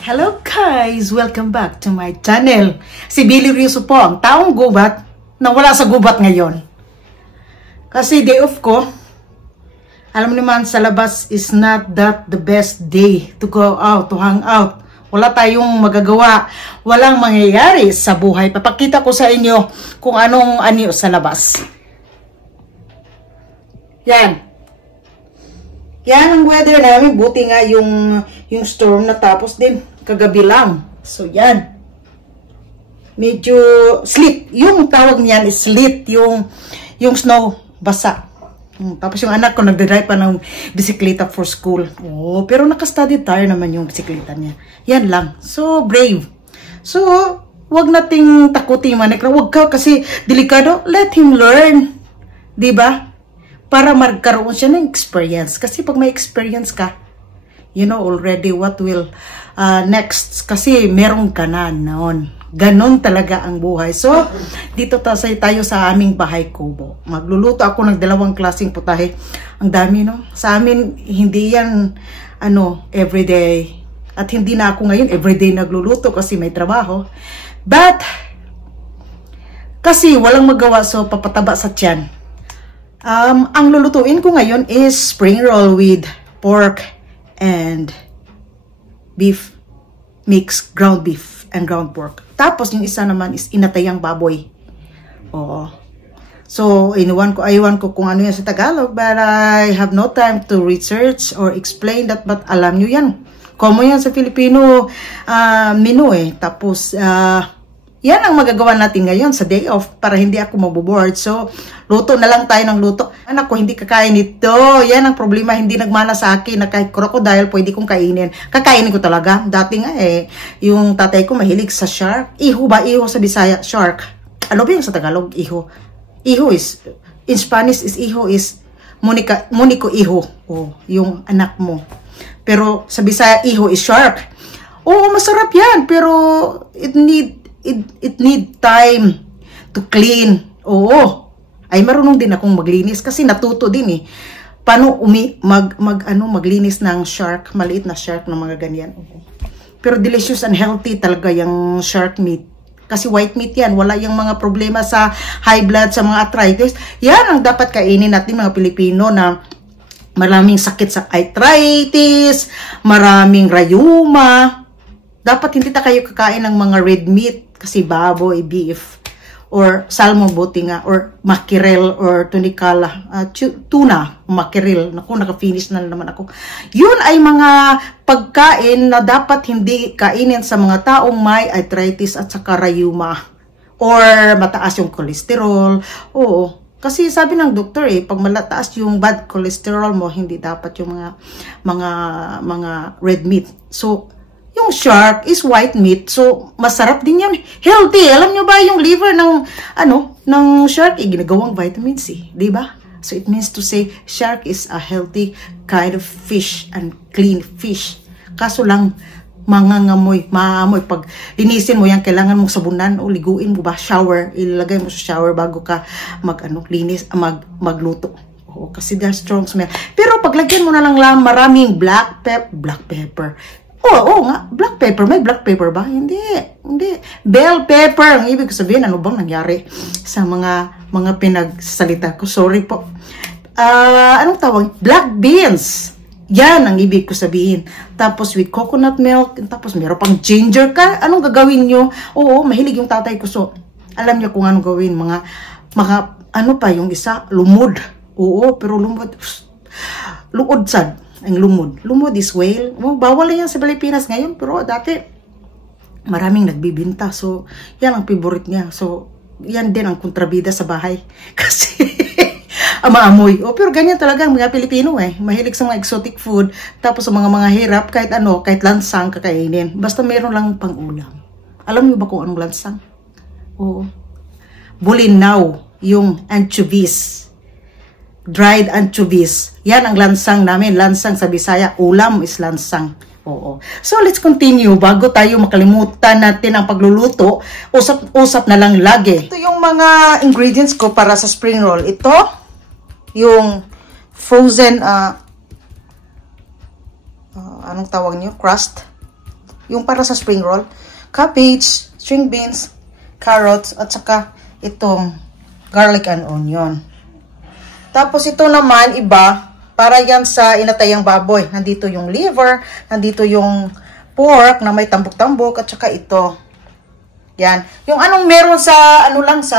Hello guys! Welcome back to my channel. Si Billy Rizzo po, ang taong gubat na wala sa gubat ngayon. Kasi day off ko, alam naman sa labas is not that the best day to go out, to hang out. Wala tayong magagawa, walang mangyayari sa buhay. Papakita ko sa inyo kung anong anyo sa labas. Yan. Yan ang weather namin. Buti nga yung storm natapos din kagabi lang. So yan. Medyo sleet. Yung tawag niyan is sleet. Yung snow basa. Tapos yung anak ko nagdadrive pa ng bisikleta for school. Oh, pero naka-study tire naman yung bisikleta niya. Yan lang. So brave. So wag nating takutin manik. Wag ka kasi delikado. Let him learn. 'Di ba? Para magkaroon siya ng experience. Kasi pag may experience ka, you know already what will next. Kasi meron ka na noon. Ganon talaga ang buhay. So, dito tayo sa aming bahay kubo. Magluluto ako ng 2 klaseng putahe. Ang dami, no? Sa amin, hindi yan, everyday. At hindi na ako ngayon everyday nagluluto kasi may trabaho. But, kasi walang magawa, so papataba sa tiyan. Ang lulutuin ko ngayon is spring roll with pork and beef, mixed ground beef and ground pork. Tapos yung isa naman is inatayang baboy. Oo. So, iwan ko kung ano yan sa Tagalog, but I have no time to research or explain that, but alam nyo yan. Common yan sa Filipino menu eh. Tapos, yan ang magagawa natin ngayon sa day off para hindi ako maboboard. So, luto na lang tayo ng luto. Anak ko, hindi kakain ito. Yan ang problema, hindi nagmana sa akin na kahit crocodile, pwede kong kainin. Kakainin ko talaga. Dati nga yung tatay ko mahilig sa shark. Iho ba? Iho sa Bisaya, shark. Ano ba yung sa Tagalog? Iho. Iho is, in Spanish is iho is, Monico iho. Oh, yung anak mo. Pero sa Bisaya, iho is shark. Oo, masarap yan. Pero it need time to clean. Oo. Ay marunong din akong maglinis kasi natuto din eh. Paano maglinis ng shark, maliit na shark na mga ganyan. Oo. Pero delicious and healthy talaga yung shark meat. Kasi white meat yan. Wala yung mga problema sa high blood, sa mga arthritis. Yan ang dapat kainin natin mga Pilipino na maraming sakit sa arthritis, maraming rayuma. Dapat hindi ta kayo kakain ng mga red meat. Kasi baboy, beef, or salmon buti nga, or mackerel, or tunicala, tuna, mackerel. Naku, naka-finish na naman ako. Yun ay mga pagkain na dapat hindi kainin sa mga taong may arthritis at saka rayuma. Or mataas yung cholesterol. Oo. Kasi sabi ng doktor pag malataas yung bad cholesterol mo, hindi dapat yung mga red meat. So, yung shark is white meat, so masarap din yan. Healthy. Alam nyo ba yung liver ng shark ginagawang vitamin C, di ba? So it means to say shark is a healthy kind of fish and clean fish. Kaso lang maamoy pag linisin mo yan, kailangan mong sabunan o liguin mo ba, shower, ilagay mo sa shower bago ka magluto. Oo, kasi there's strong smell. Pero paglagyan mo na lang maraming black pepper. Oo nga, black pepper. May black pepper ba? Hindi. Bell pepper. Ang ibig sabihin, ano bang nangyari sa mga pinagsalita ko? Sorry po. Anong tawag? Black beans. Yan ang ibig ko sabihin. Tapos with coconut milk. Tapos meron pang ginger ka. Anong gagawin nyo? Oo, mahilig yung tatay ko. So, alam niyo kung anong gawin. Mga ano pa yung isa? Lumod. Oo, pero lumod. Luod sad. Ang lumod. Lumod is whale. Oh, bawal yan sa Pilipinas ngayon. Pero dati, maraming nagbibinta. So, yan ang favorite niya. So, yan din ang kontrabida sa bahay. Kasi, maamoy. Oh, pero ganyan talaga ang mga Pilipino Mahilig sa mga exotic food. Tapos sa mga hirap, kahit lansang kakainin. Basta meron lang pang ulam. Alam niyo ba kung anong lansang? Oo. Bulinaw. Yung anchovies. Dried anchovies. Yan ang lansang namin. Lansang sa Bisaya. Ulam is lansang. Oo. So, let's continue. Bago tayo makalimutan natin ang pagluluto, usap na lang lagi. Ito yung mga ingredients ko para sa spring roll. Ito, yung frozen, anong tawag nyo? Crust. yung para sa spring roll. Cabbage, string beans, carrots, at saka itong garlic and onion. Tapos ito naman, iba, para yan sa inatayang baboy. Nandito yung liver, nandito yung pork na may tambok-tambok, at saka ito. Yan. Yung anong meron sa, ano lang, sa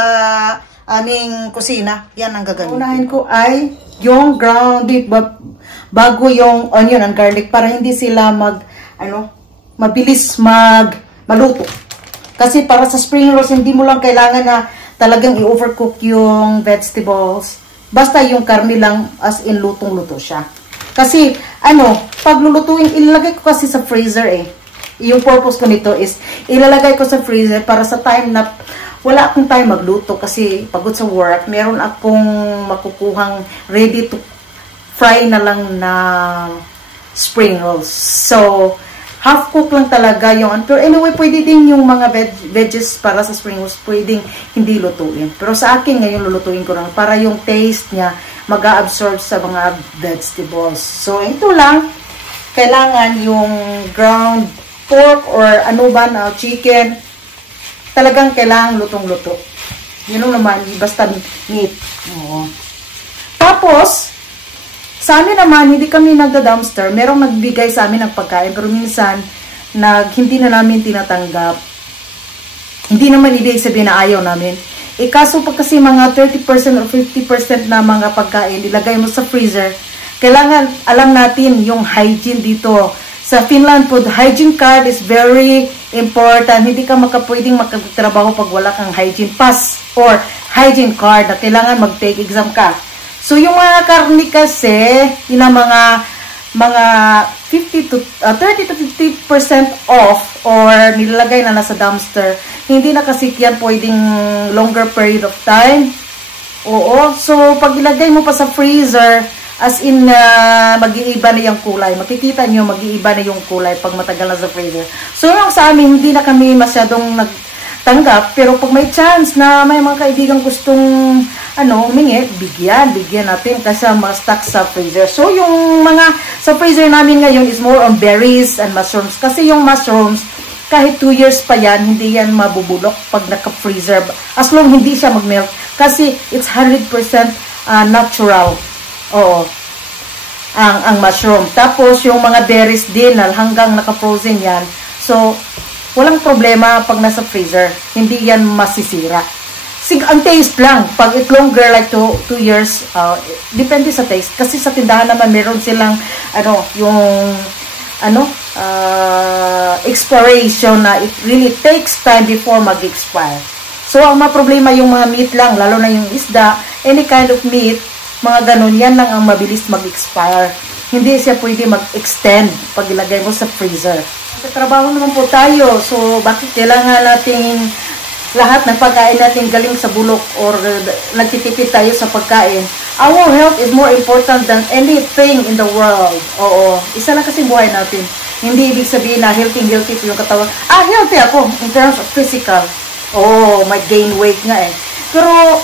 aming kusina, yan ang gagawin. Unahin ko ay yung ground beef bago yung onion and garlic para hindi sila mabilis maluto. Kasi para sa spring rolls, hindi mo lang kailangan na talagang i-overcook yung vegetables. Basta yung karne lang as in lutong-luto siya. Kasi, pag lulutuin, ilalagay ko kasi sa freezer eh. Yung purpose ko nito is, ilalagay ko sa freezer para sa time na wala akong time magluto kasi pagod sa work, meron akong makukuhang ready to fry na lang na spring rolls. So, half cook lang talaga yung, pero anyway, pwede din yung mga veggies para sa spring rolls, pwedeng hindi lutuin. Pero sa akin ngayon, lulutuin ko lang para yung taste niya mag-a-absorb sa mga vegetables. So, ito lang, kailangan yung ground pork or chicken, talagang kailangan lutong-luto. Yun naman, basta meat. Oo. Tapos, sa amin naman, hindi kami nagda-dumpster. Merong nagbigay sa amin ng pagkain, pero minsan, hindi na namin tinatanggap. Hindi naman ibig sabihin na ayaw namin. Kaso pag kasi mga 30% or 50% na mga pagkain, ilagay mo sa freezer, kailangan alam natin yung hygiene dito. Sa Finland food, hygiene card is very important. Hindi ka pwedeng magtrabaho pag wala kang hygiene pass or hygiene card na kailangan mag-take exam ka. So, yung mga karni kasi, yun ang mga 30 to 50% off or nilalagay na nasa dumpster. Hindi na kasi yan pwedeng longer period of time. Oo. So, pag ilagay mo pa sa freezer, as in, mag-iiba na yung kulay. Makikita nyo, mag-iiba na yung kulay pag matagal na sa freezer. So, yung sa amin, hindi na kami masyadong nagtanggap. Pero pag may chance na may mga kaibigan gustong, humingi, bigyan natin kasi ma-stock sa freezer. So, yung mga sa freezer namin ngayon is more on berries and mushrooms. Kasi yung mushrooms, kahit 2 years pa yan, hindi yan mabubulok pag naka-freezer. As long hindi siya mag-melt. Kasi it's 100% natural. Oo. Ang mushroom. Tapos, yung mga berries din, hanggang naka-frozen yan. So, walang problema pag nasa freezer. Hindi yan masisira. Ang taste lang. Pag it longer, like 2 years, depende sa taste. Kasi sa tindahan naman, meron silang, expiration na it really takes time before mag-expire. So, ang problema yung mga meat lang, lalo na yung isda, any kind of meat, mga ganun, yan lang ang mabilis mag-expire. Hindi siya pwede mag-extend pag ilagay mo sa freezer. Trabaho naman po tayo, so bakit kailangan natin lahat ng pagkain natin galing sa bulok or nagtitipid tayo sa pagkain? Our health is more important than anything in the world. Oo, isa lang kasi buhay natin. Hindi ibig sabihin na healthy po yung katawan. Healthy ako in terms of physical. May gain weight nga eh. Pero,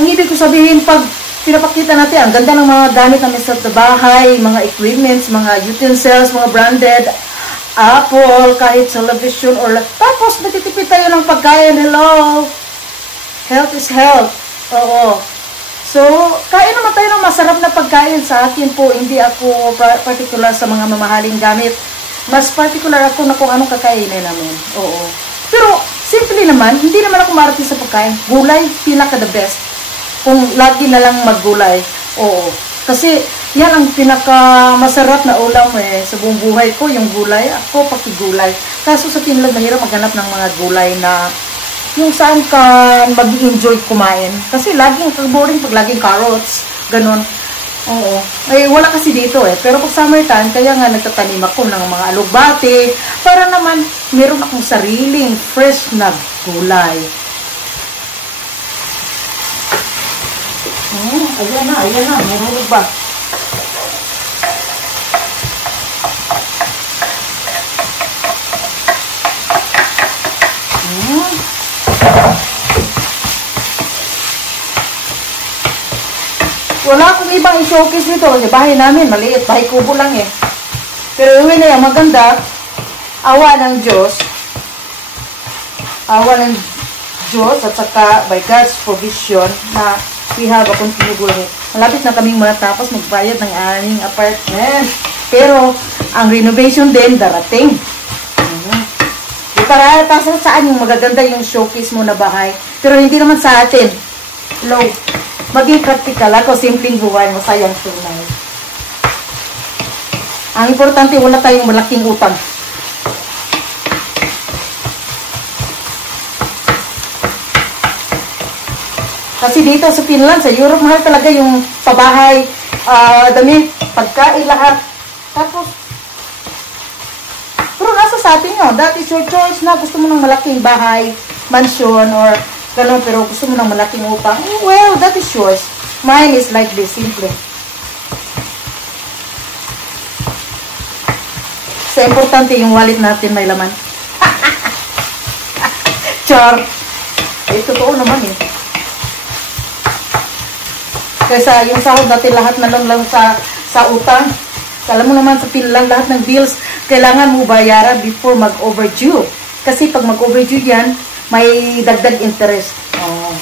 ang ibig ko sabihin, pag pinapakita natin, ang ganda ng mga gamit namin sa bahay, mga equipments, mga utensils, mga branded, Apple, kahit television, tapos natitipid tayo ng pagkain. Hello! Health is health. Oo. So, kain naman tayo ng masarap na pagkain. Sa akin po, hindi ako particular sa mga mamahaling gamit. Mas particular ako na kung anong kakainin namin. Oo. Pero, simple naman, hindi naman ako marating sa pagkain. Gulay, pinaka the best. Kung lagi na lang maggulay. Oo. Kasi, yan ang pinaka-masarap na ulam sa buong buhay ko, yung gulay. Ako, pakigulay. Kaso sa Finland, mahirap maghanap ng mga gulay na yung saan ka mag-enjoy kumain. Kasi laging boring pag laging carrots. Ganon. Oo. Wala kasi dito Pero pag summertime, kaya nga nagtatanim ako ng mga alugbate para naman meron akong sariling fresh na gulay. Ayan na, marunong ba? Wala akong ibang i-showcase nito. Kasi bahay namin, maliit. Bahay kubo lang Pero yun maganda. awa ng Diyos, at saka by God's provision na we have a continued work. Malapit na kaming matapos magbayad ng aming apartment. Pero, ang renovation din darating. Para saan yung magaganda yung showcase mo na bahay. Pero hindi naman sa atin. Low. Maging practical ako, simpleng buhay, masayang tunay. Ang importante, wala tayong malaking utang. Kasi dito sa Finland, sa Europe, mahal talaga yung pabahay, damit, pagkain, lahat. Tapos, pero nasa sa atin yun. That is your choice na gusto mo ng malaking bahay, mansion, or gano'n, pero gusto mo ng malaking utang. Well, that is yours. Mine is like this, simple. Sa importante, yung wallet natin may laman. Char. Totoo naman eh. Kaysa yung sahod natin lahat na lang sa utang. Alam mo naman sa Finland, lahat ng bills, kailangan mo bayaran before mag-overdue. Kasi pag mag-overdue yan, may dagdag interest. Oh.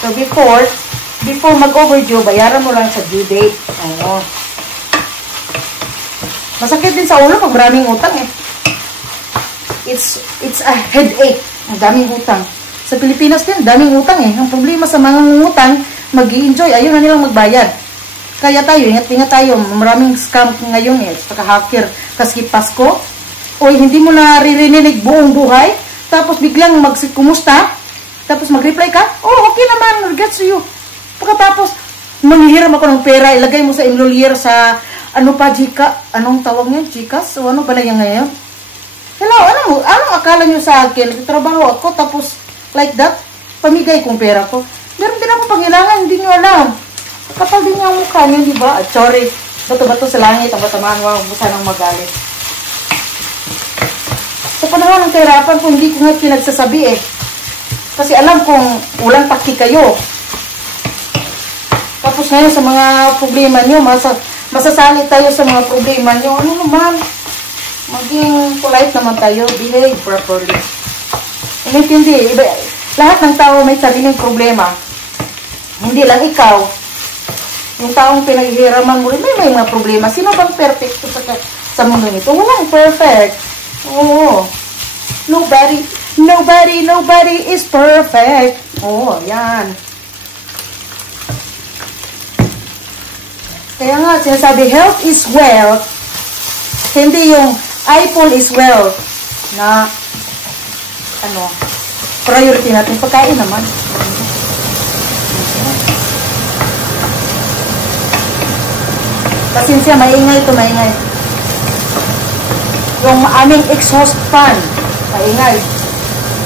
So before mag-overdue, bayaran mo lang sa due date. Oh. Masakit din sa ulo pag maraming utang eh. It's a headache. Ang daming utang. Sa Pilipinas din, daming utang eh. Ang problema sa mga utang, mag-i-enjoy. Ayaw na nilang magbayad. Kaya tayo, ingat-ingat tayo. Maraming scam ngayon eh. Saka hacker. Kasi Pasko, o hindi mo na ririnig buong buhay. Tapos biglang kumusta. Tapos mag-reply ka. Oh, okay naman. Regards to you. Pagkatapos, manghihiram ako ng pera. Ilagay mo sa enrollier sa, ano pa, Gika? Anong tawag niya? Gikas? O ano pala yung ngayon? Hello, anong akala nyo sa akin? Nagtatrabaho ako, tapos like that, pamigay kong pera ko. Meron din ako pangailangan, hindi nyo alam. Kapal din yung mukha niyo, di ba? At sorry, bato-bato sa langit, ang batamaan, wag mo sanang magalit. Sa panahon ng kahirapan ko, hindi ko nga pinagsasabi eh. Kasi alam kong walang paki kayo. Tapos ngayon sa mga problema nyo, masasalit tayo sa mga problema nyo. Ano naman? Maging polite naman tayo, behave properly. Inintindi, lahat ng tao may sariling problema. Hindi lang ikaw. Yung taong pinaghihiraman mo rin, may mga problema. Sino bang perfect sa mundo nito? Walang perfect. Oo. Nobody is perfect. Oo, yan. Kaya nga, sinasabi, health is wealth. Hindi yung iPhone is wealth. Na, priority natin. Pagkain naman. Pasensya, maingay ito, maingay. Yung aming exhaust fan, maingay.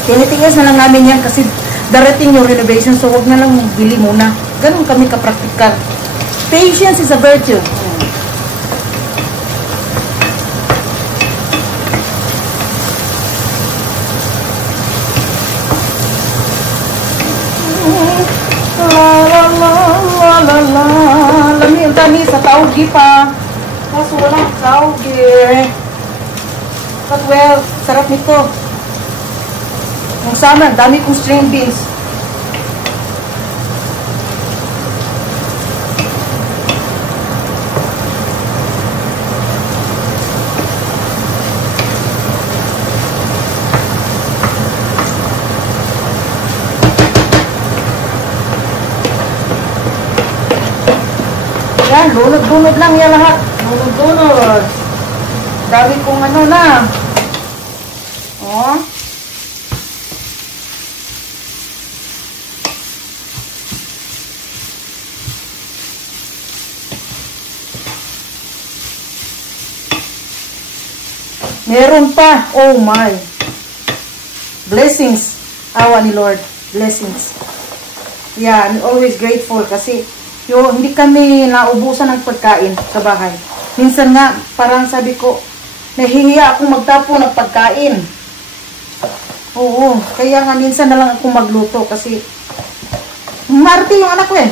Tinitiis na lang namin yan kasi darating yung renovation, so wag na lang bili muna. Ganun kami kapraktikal. Patience is a virtue. Lami sa taugi pa. Kaso walang taugi. But well, sarap nito. Yung sama, dami kong string beans. Yan, lunod-lunod lang yan lahat. Lunod-lunod. Dami kong na. Oh. Meron pa. Oh my. Blessings. Awa ni Lord. Blessings. Yeah, I'm always grateful kasi hindi kami naubusan ng pagkain sa bahay. Minsan nga, parang sabi ko, nahihiya akong magtapo ng pagkain. Oo, kaya nga minsan na lang akong magluto kasi Marte yung anak ko eh.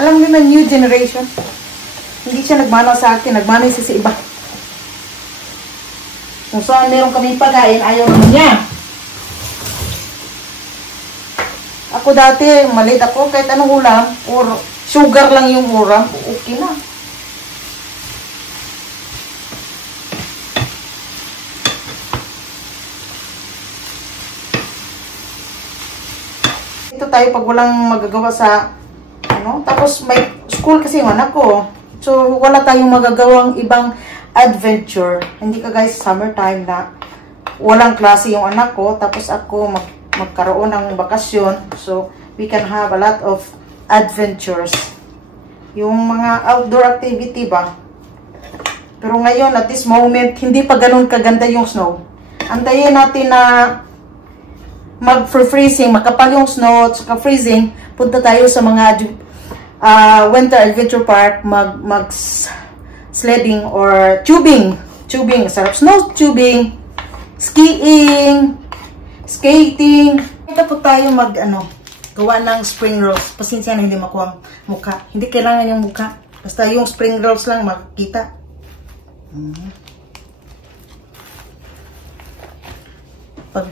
Alam niyo na, new generation. Hindi siya nagmana sa akin, nagmana siya sa iba. Kung saan meron kaming pagkain, ayaw naman niya. Ako dati, maliit ako, kahit anong ulam, or sugar lang yung ulam, okay na. Ito tayo pag walang magagawa sa, ano, tapos may school kasi yung anak ko. So, wala tayong magagawang ibang adventure. Hindi ka guys, summertime na walang klase yung anak ko, tapos ako magkaroon ng bakasyon. So, we can have a lot of adventures. Yung mga outdoor activity ba. Pero ngayon, at this moment, hindi pa ganun kaganda yung snow. Antayin natin na mag-freezing, makapal yung snow, saka freezing, punta tayo sa mga winter adventure park, mag-sledding or tubing. Tubing, sarap snow tubing, skiing, skating. Ito po tayo gawa ng spring rolls. Pasensya na hindi makuha ang mukha. Hindi kailangan yung mukha. Basta yung spring rolls lang makikita. Pag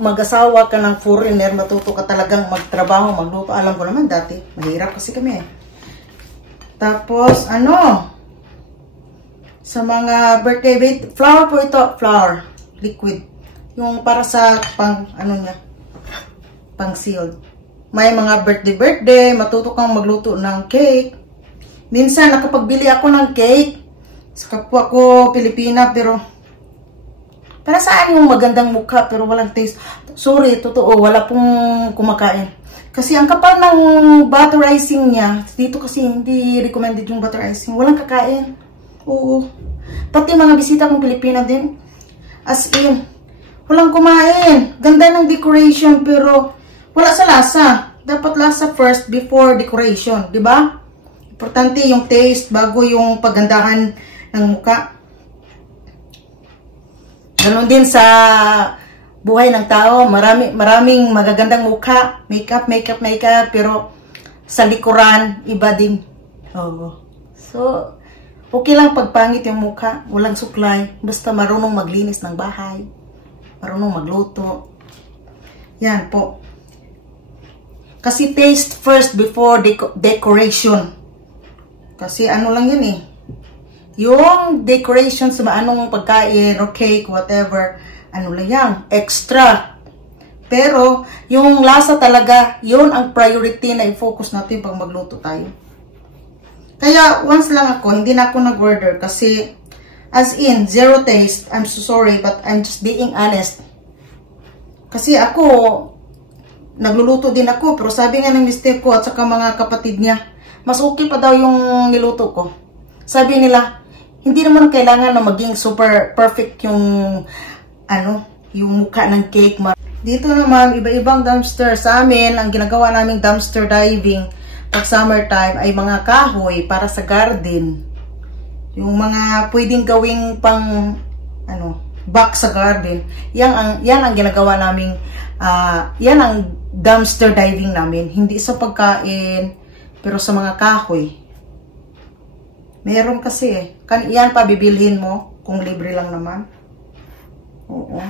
mag-asawa ka ng foreigner, matuto ka talagang magtrabaho, magluto. Alam ko naman dati, mahirap kasi kami eh. Tapos, sa mga birthday, flour po ito, flour, liquid. Yung para sa pang sealed. May mga birthday, matuto kang magluto ng cake. Minsan, nakapagbili ako ng cake sa kapwa ko Pilipina, pero para saan yung magandang mukha pero walang taste? Sorry, totoo, wala pong kumakain. Kasi ang kapal ng butter icing niya, dito kasi hindi recommended yung butter icing. Walang kakain. Oo. Pati mga bisita kong Pilipina din, as in, walang kumain. Ganda ng decoration pero wala sa lasa. Dapat lasa first before decoration, di ba? Importante yung taste bago yung paggandahan ng mukha. Ganon din sa buhay ng tao. Maraming magagandang mukha. Makeup, pero sa likuran, iba din. Oh. So, okay lang pagpangit yung mukha. Walang suklay. Basta marunong maglinis ng bahay. Marunong magluto. Yan po. Kasi taste first before decoration. Kasi ano lang yun eh. Yung decoration sa anong pagkain or cake, whatever, ano lang yan, extra. Pero, yung lasa talaga, yun ang priority na i-focus natin pag magluto tayo. Kaya, once lang ako, hindi na ako nag-order kasi, as in, zero taste. I'm so sorry, but I'm just being honest. Kasi ako, nagluluto din ako, pero sabi nga ng mister ko at saka mga kapatid niya, mas okay pa daw yung niluto ko. Sabi nila, hindi naman kailangan na maging super perfect yung yung mukha ng cake. Dito naman, iba-ibang dumpster sa amin. Ang ginagawa naming dumpster diving pag summertime ay mga kahoy para sa garden. Yung mga pwedeng gawing pang box sa garden. Yan ang ginagawa naming yan ang dumpster diving namin. Hindi sa pagkain, pero sa mga kahoy. Meron kasi eh. Yan pa bibilhin mo kung libre lang naman. Oo.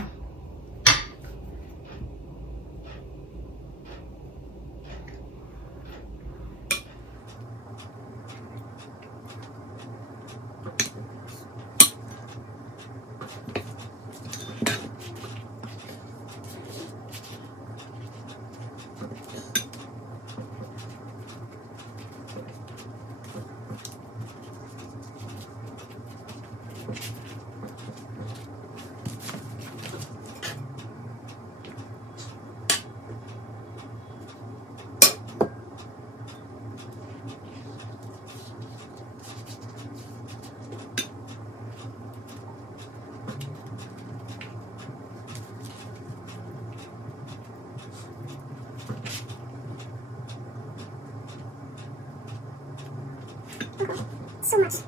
So much.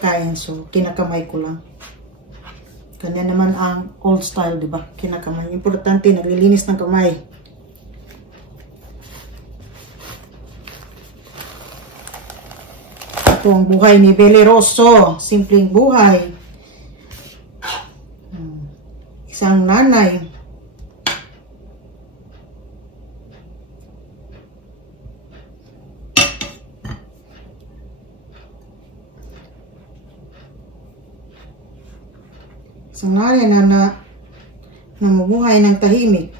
Kain, so kinakamay ko lang. Kanya naman ang old style, di ba? Kinakamay. Importante, naglilinis ng kamay. Ito ang buhay ni Beli Rosso. Simpleng buhay. Isang nanay. Isang nanay na mabuhay ng tahimik.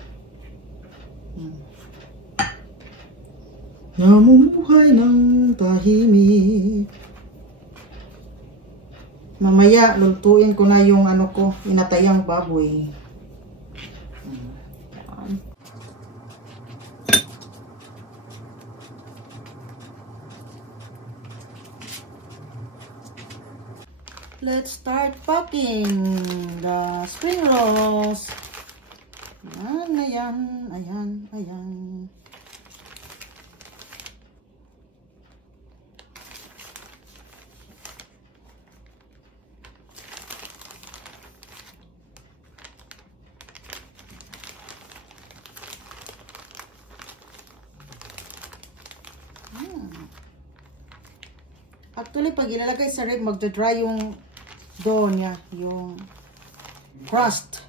Namumuhay ng tahimik. Mamaya, lulutuin ko na yung ano ko, inatayang baboy. Let's start popping the spring rolls. Ayan, ayan, ayan, ayan. Actually, pag ilalagay sa ref, magdadry yung dough niya, yung crust.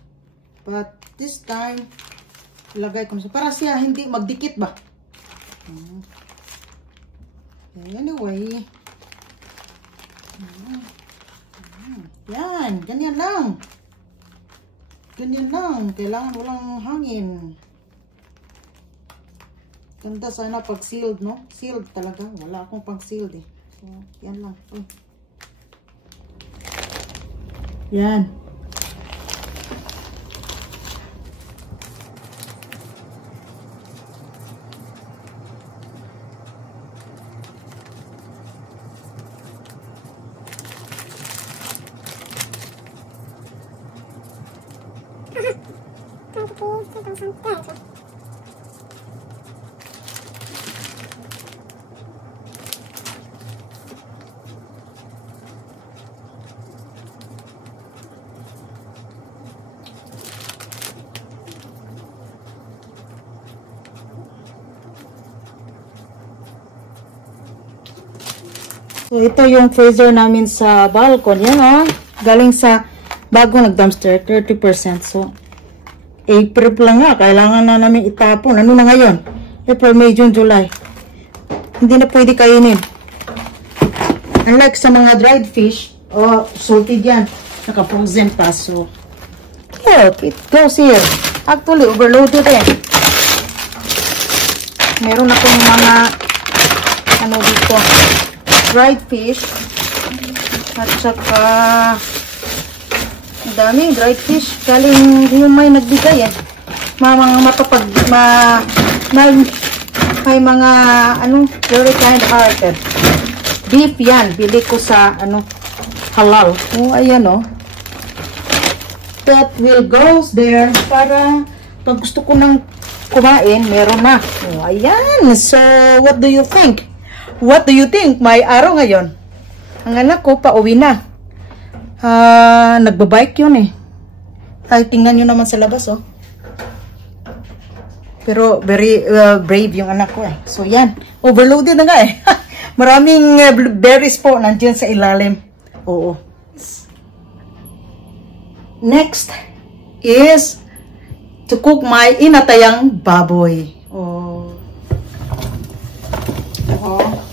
But this time, ilagay ko na siya. Para siya hindi magdikit ba? Anyway. Yan, ganyan lang. Ganyan lang. Kailangan walang hangin. Ganda sana pag sealed, no? Sealed talaga. Wala akong pang sealed eh. So, yan lang. Yan. So, ito yung freezer namin sa balcon. Yan, oh. Galing sa bago nag-dumpster, 30%. So, April lang nga. Kailangan na namin itapon. Ano na ngayon? April, May, June, July. Hindi na pwede kainin. Unlike sa mga dried fish, salted yan. Naka-frozen pa. So, look, it goes here. Actually, overloaded eh. Meron akong mga, ano dito, dried fish at saka daming dried fish galing yung may nagbigay eh. Mga matapag may mga ano very kind hearted beef yan, bili ko sa ano halal. Ayan that will goes there para pag gusto ko nang kumain meron na. Ayan, so what do you think? What do you think? May araw ngayon. Ang anak ko, pauwi na. Nagbabike yun eh. Ay, tingnan nyo naman sa labas, oh. Pero, very brave yung anak ko eh. So, yan. Overloaded na nga eh. Maraming berries po nandiyan sa ilalim. Oo. Next is to cook my inatayang baboy.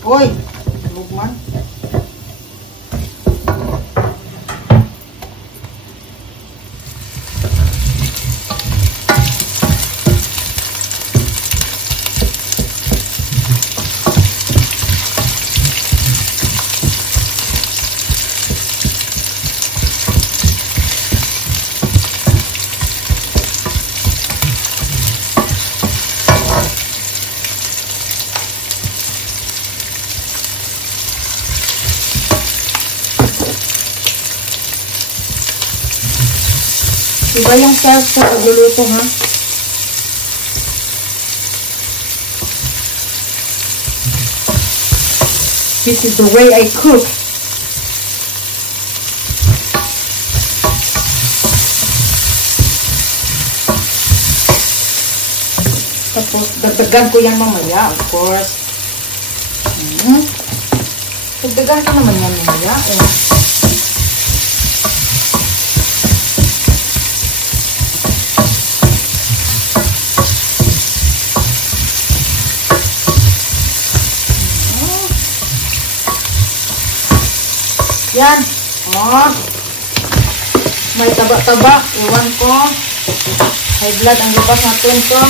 Hoy, lugman. Iba yung sauce sa pagluluto, ha? This is the way I cook. Dagdagan ko yan mamaya, of course. Dagdagan ko naman yan mamaya. Yan. May taba-taba. Iwan ko. High blood ang labas natin to.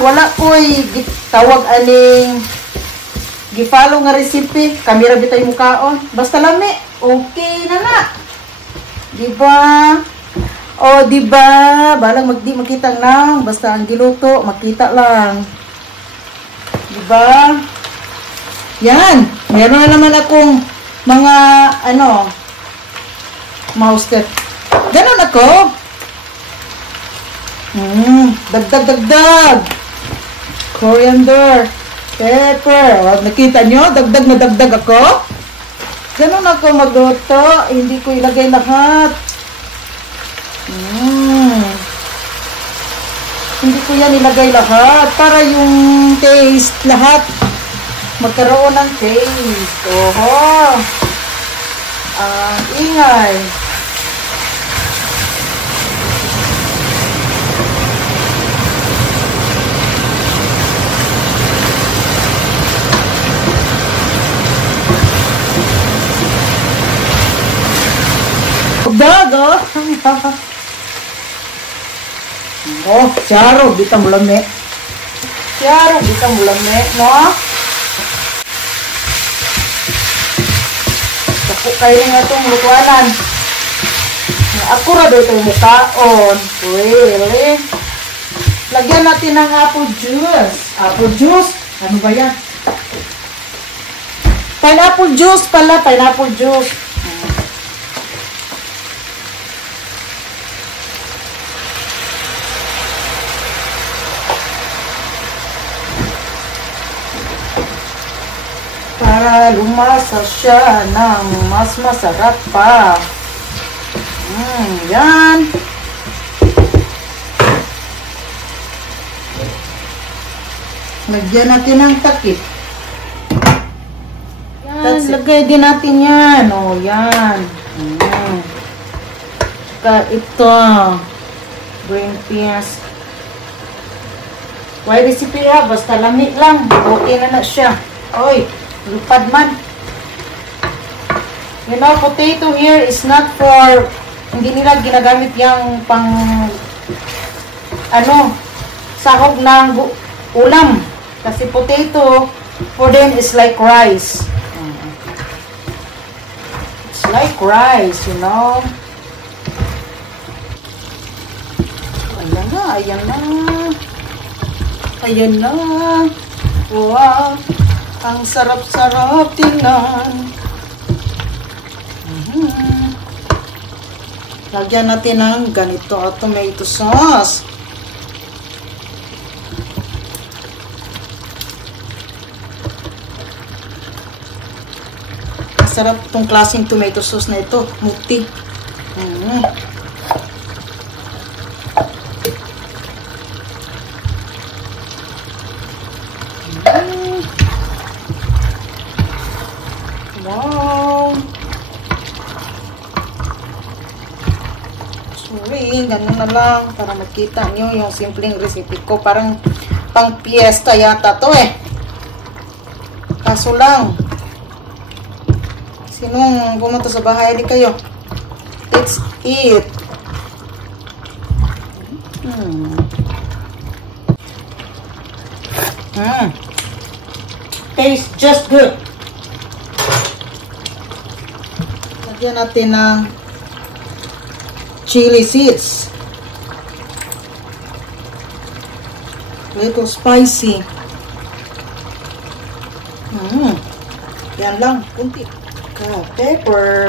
Wala ko'y tawag aning gifalo nga recipe, kamera bitay mukaon, basta lami, okay na. Diba? O diba, balang magdi makita lang, basta ang giluto, makita lang. Diba? Yan, meron na naman akong mga mouse step. Ganon ako. Dagdag. Coriander, pepper. Nakita nyo? Dagdag na dagdag ako. Ganon ako magluto. Hindi ko ilagay lahat. Hindi ko yan ilagay lahat. Para yung taste lahat magkaroon ng taste. Oho. Ingay. Dago. Oh, syaro, bitang bulame. No? Ako kayo nga itong lutuanan. Ako ra daw itong mukaon. Really? Lagyan natin ng apple juice. Apple juice? Ano ba yan? Pineapple juice pala. Pineapple juice. Para lumasa siya ng mas masarap pa. Yan. Lagyan natin ng takip. Yan, lagay din natin yan. O, yan. Saka ito. Green peas. Why recipe ha? Basta lamig lang. Okay na siya. Oy. Lupad man. You know, potato here is not for, hindi nila ginagamit yung pang, sahog ng ulam. Kasi potato, for them, is like rice. It's like rice, you know. Ayan na. Wow. Ang sarap-sarap tingnan. Lagyan natin ng ganito at tomato sauce. Masarap itong klaseng tomato sauce na ito. Muti. Wow! Sorry, ganun na lang para makita nyo yung simpleng recipe ko. Parang pang piyesta yata to eh. Kaso lang, sinong pumunta sa bahay, di kayo. Let's eat. Tastes just good. Lagyan natin ng chili seeds. Little spicy. Yan lang, kunti. Oh, pepper.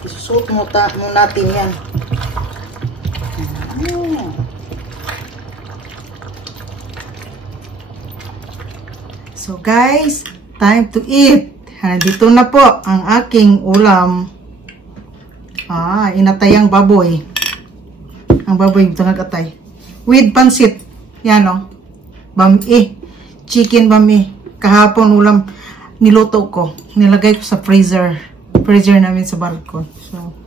Isusot mo natin yan. So guys, time to eat. Dito na po ang aking ulam. Inatayang baboy. Ang baboy tangag atay. With pansit. Yan o. Bami. Chicken bami. Kahapon ulam niluto ko. Nilagay ko sa freezer. Freezer namin sa balkon. So,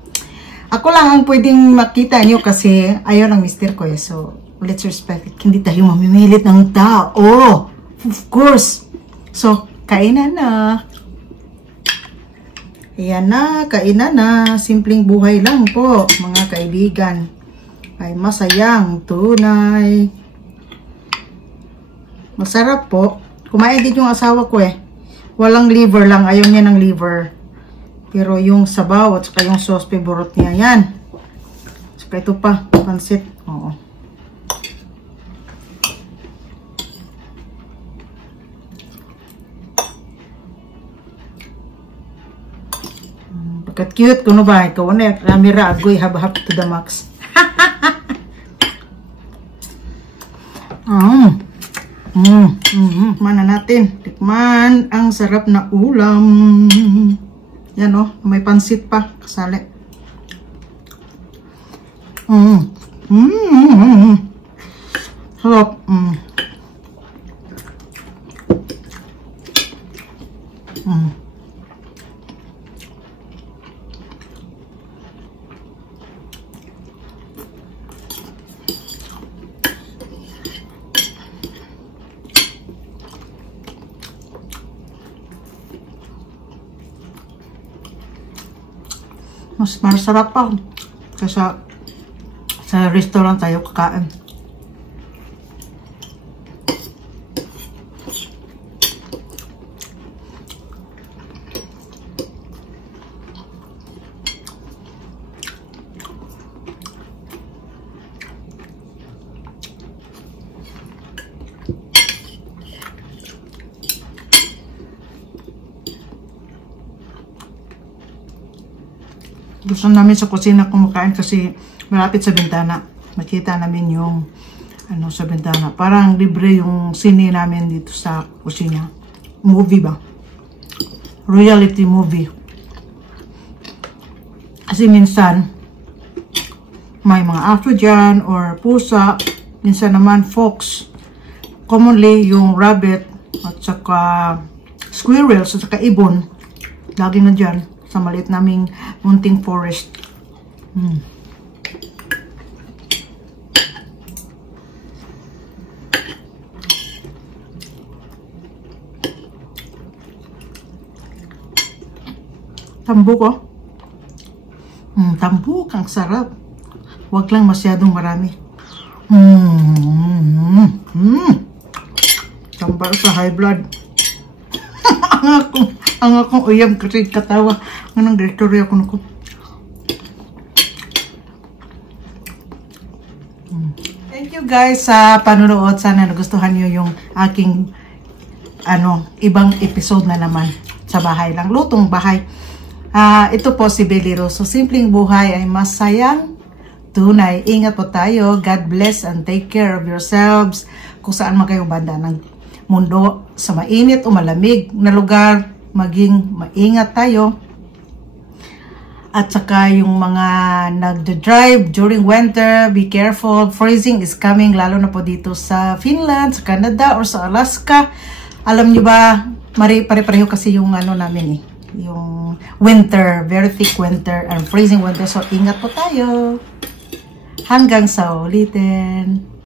ako lang ang pwedeng makita nyo kasi ayaw ng mister ko eh. So, let's respect it. Hindi tayo mamimilit ng tao. Of course. So, kainan na. Ayan na, kainan na. Simpleng buhay lang po, mga kaibigan. Ay masayang tunay. Masarap po. Kumain din yung asawa ko eh. Walang liver lang. Ayaw niya ng liver. Pero yung sabaw at saka yung sauce, favorite niya. Yan. Saka ito pa, pansit. Oo. Pagkat cute ko no ba? Ikaw na, camera agoy habahap to the max. Mana natin. Tikman ang sarap na ulam. Yan o, may pansit pa. Kasali. Sarap. Mas masarap pa kasi sa restaurant tayo kakain. Gusto namin sa kusina kumakain kasi malapit sa bintana. Makita namin yung sa bintana. Parang libre yung sine namin dito sa kusina. Movie ba? Reality movie. Kasi minsan may mga aso dyan or pusa. Minsan naman fox. Commonly yung rabbit at saka squirrels at saka ibon. Lagi na dyan sa maliit naming munting forest. Tambok oh. Tambok, ang sarap. Huwag lang masyadong marami. Tambal sa high blood. ang akong uyam kasi katawa. Anong direktorya ko nako. Thank you guys sa panonood. Sana nagustuhan nyo yung aking ibang episode na naman sa bahay lang. Lutong bahay. Ito po si Belly Rose. So, simpleng buhay ay masayang tunay. Ingat po tayo. God bless and take care of yourselves. Kung saan man kayong banda ng mundo, sa mainit o malamig na lugar, maging maingat tayo. At saka yung mga nagda-drive during winter, be careful. Freezing is coming, lalo na po dito sa Finland, sa Canada, or sa Alaska. Alam nyo ba, pare-pareho kasi yung namin yung winter, very thick winter and freezing winter. So, ingat po tayo. Hanggang sa ulitin.